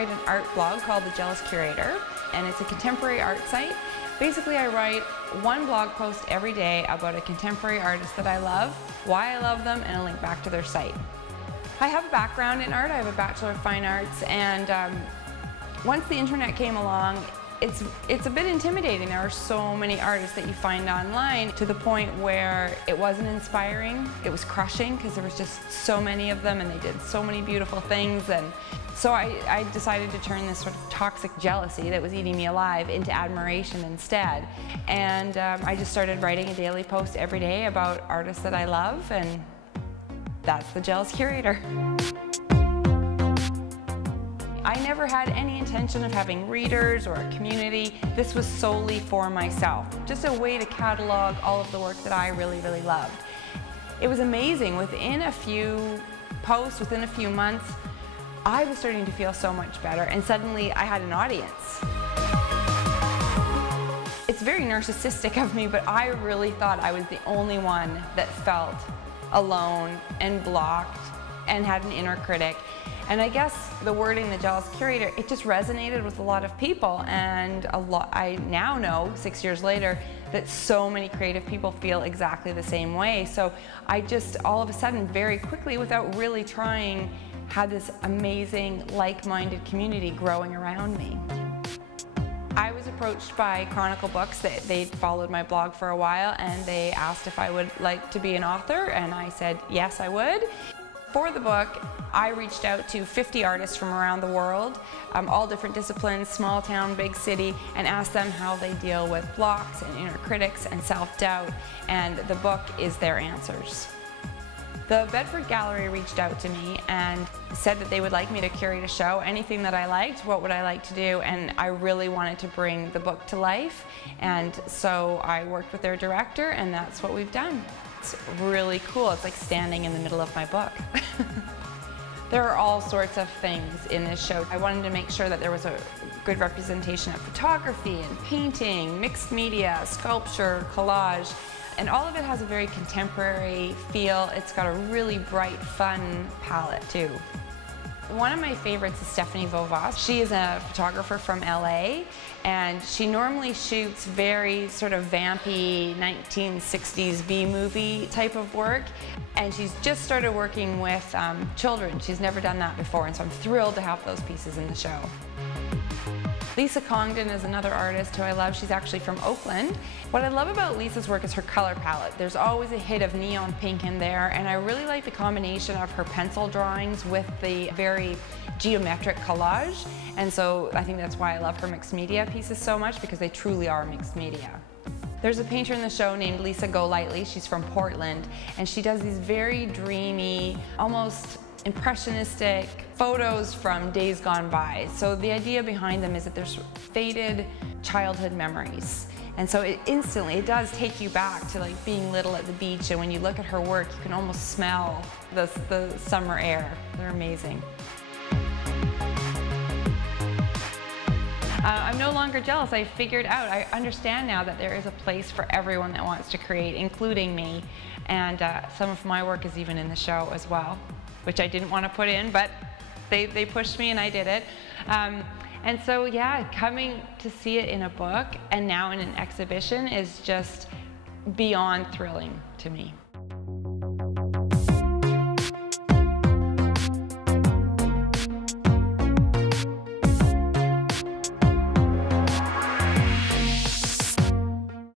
write an art blog called The Jealous Curator, and it's a contemporary art site. Basically, I write one blog post every day about a contemporary artist that I love, why I love them, and a link back to their site. I have a background in art. I have a Bachelor of Fine Arts, and once the internet came along, it's a bit intimidating. There are so many artists that you find online, to the point where it wasn't inspiring. It was crushing because there was just so many of them and they did so many beautiful things. And so I decided to turn this sort of toxic jealousy that was eating me alive into admiration instead. And I just started writing a daily post every day about artists that I love, and that's The Jealous Curator. I never had any intention of having readers or a community. This was solely for myself, just a way to catalog all of the work that I really, really loved. It was amazing. Within a few posts, within a few months, I was starting to feel so much better, and suddenly I had an audience. It's very narcissistic of me, but I really thought I was the only one that felt alone and blocked and had an inner critic. And I guess the wording, The Jealous Curator, it just resonated with a lot of people, and I now know, 6 years later, that so many creative people feel exactly the same way. So I just, all of a sudden, very quickly, without really trying, had this amazing, like-minded community growing around me. I was approached by Chronicle Books. They'd followed my blog for a while, and they asked if I would like to be an author, and I said yes, I would. For the book, I reached out to 50 artists from around the world, all different disciplines, small town, big city, and asked them how they deal with blocks and inner critics and self-doubt, and the book is their answers. The Bedford Gallery reached out to me and said that they would like me to curate a show. Anything that I liked, what would I like to do? And I really wanted to bring the book to life, and so I worked with their director, and that's what we've done. It's really cool. It's like standing in the middle of my book. There are all sorts of things in this show. I wanted to make sure that there was a good representation of photography and painting, mixed media, sculpture, collage, and all of it has a very contemporary feel. It's got a really bright, fun palette too. One of my favorites is Stephanie Vovas. She is a photographer from LA, and she normally shoots very sort of vampy 1960s B-movie type of work, and she's just started working with children. She's never done that before, and so I'm thrilled to have those pieces in the show. Lisa Congdon is another artist who I love. She's actually from Oakland. What I love about Lisa's work is her color palette. There's always a hit of neon pink in there, and I really like the combination of her pencil drawings with the very geometric collage. And so I think that's why I love her mixed media pieces so much, because they truly are mixed media. There's a painter in the show named Lisa Golightly. She's from Portland, and she does these very dreamy, almost impressionistic photos from days gone by. So the idea behind them is that there's faded childhood memories. And so it does take you back to like being little at the beach, and when you look at her work, you can almost smell the summer air. They're amazing. I'm no longer jealous. I figured out, I understand now that there is a place for everyone that wants to create, including me. And some of my work is even in the show as well, which I didn't want to put in, but they pushed me and I did it. And so yeah, coming to see it in a book and now in an exhibition is just beyond thrilling to me.